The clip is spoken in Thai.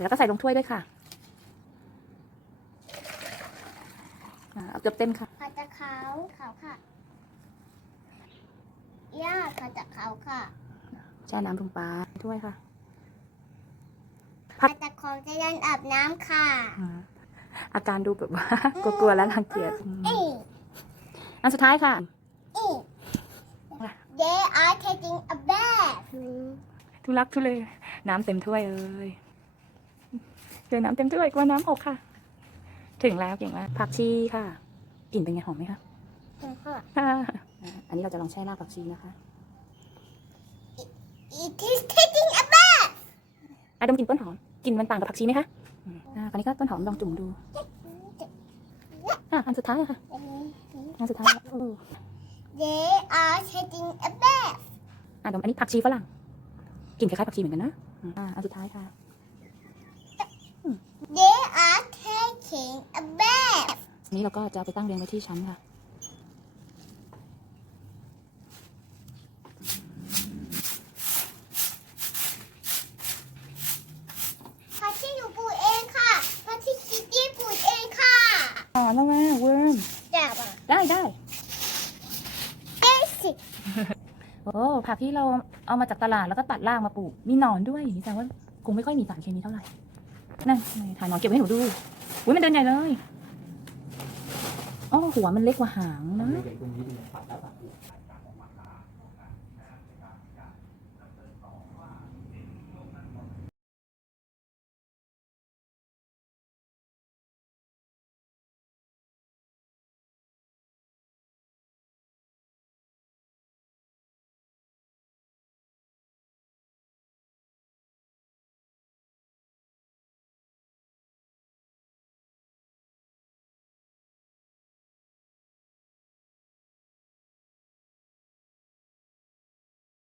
แล้วก็ใส่ลงถ้วยด้วยค่ะอ่าเอาเกือบเต็มค่ะผัดจะขาวขาวค่ะย่าผัดจะขาวค่ะแช่น้ำลงไปถ้วยค่ะพัผักดจะของจะยันอาบน้ำค่ะอ่าอาการดูแบบว่ากลัวๆและรังเกียจอืมอีอันสุดท้ายค่ะอี They are taking a bath ทุลักทุเลน้ำเต็มถ้วยเลย เจอน้ำเต็มถ้วยกลัวน้ำหกค่ะ ถึงแล้วเก่งมากผักชีค่ะกลิ่นเป็นไงหอมไหมคะอ่าอันนี้เราจะลองแช่รากผักชีนะคะ It is taking a bath อะดมกลิ่นต้นหอมกลิ่นมันต่างกับผักชีไหมคะอืมอ่าคราวนี้ก็ต้นหอมลองจุ่มดูอะอันสุดท้ายอะค่ะอันสุดท้ายโอ้ They are taking a bath อะดมอันนี้ผักชีฝรั่งกลิ่นคล้ายๆผักชีเหมือนกันนะอืมอ่าอันสุดท้ายค่ะ They are taking a bath อันนี้เราก็จะเอาไปตั้งเรียงไว้ที่ชั้นค่ะผัดที่หนูปลูกเองค่ะผัดที่คิตตี้ปลูกเองค่ะอ๋อมากมากเวิร์มแต่ว่าได้ได้เอ๊ะสิโอ้ผักที่เราเอามาจากตลาดแล้วก็ตัดรากมาปลูกมีหนอนด้วยนี่แสดงว่าคงไม่ค่อยมีสารเคมีเท่าไหร่นั่นถ่ายหนอนเก็บไว้ให้หนูดูอุ้ยมันเดินใหญ่เลย อ๋อหัวมันเล็กกว่าหางนะ